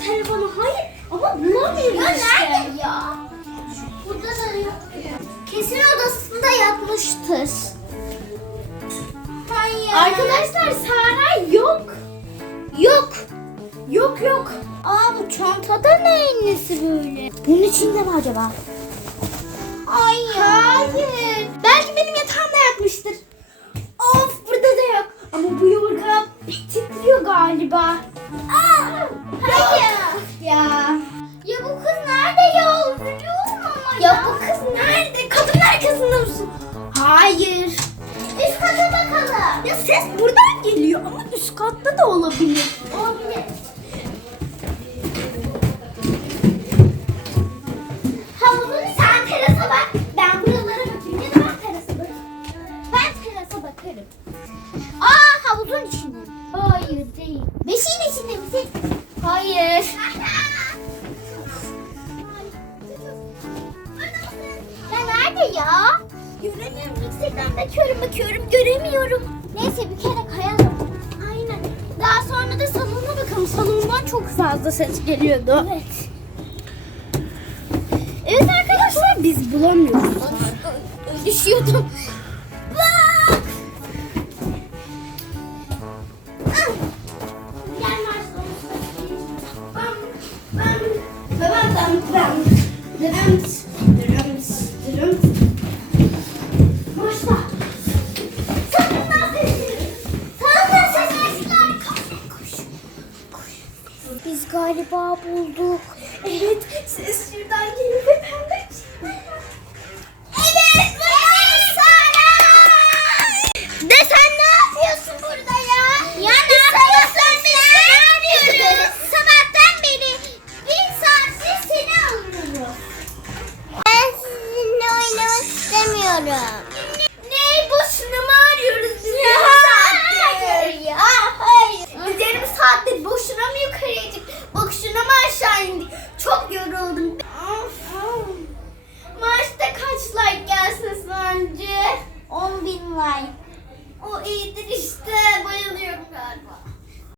telefonu. Hayır ama bulamıyorum ya işte. Ya nerede ya? Burada da yok. Kesin odasında yatmıştır. Hayır. Arkadaşlar Sara yok. Yok. Yok yok. Aa bu çantada ne nesi böyle? Bunun içinde mi acaba? Ay Hayır. Hayır. Belki benim yatağımda yatmıştır. Of burada da yok. Ama bu yorgan titriyor galiba. Hayır. Üst kata bakalım. Ya ses buradan geliyor ama üst katta da olabilir. Olabilir. Bak. Ben buralara ne bak. Ben ben Aa, Hayır. Değil. Beşi de Hayır. ya neredeyim? Ya Göremiyorum yüksekten bakıyorum bakıyorum göremiyorum. Neyse bir kere kayalım. Aynen. Daha sonra da salonuna bakalım. Salondan çok fazla ses geliyordu. Evet. Evet arkadaşlar biz bulamıyoruz. Gel bam, Gracias. buldun. Biz galiba bulduk. Evet, ses şuradan geliyor ve pembe Evet, buradayım evet. Sara. De sen ne yapıyorsun burada ya? Ya bir ne yapıyorsun sen? Ne yapıyorsun? Sabahtan beri bir saatte seni alıyorum. Ben sizinle oynamak istemiyorum. başına mı yukarı indik? Bakışına mı aşağı indik? Çok yoruldum. Of, of. kaç like gelsin sence? 10 bin like. O iyidir işte. Bayılıyorum galiba.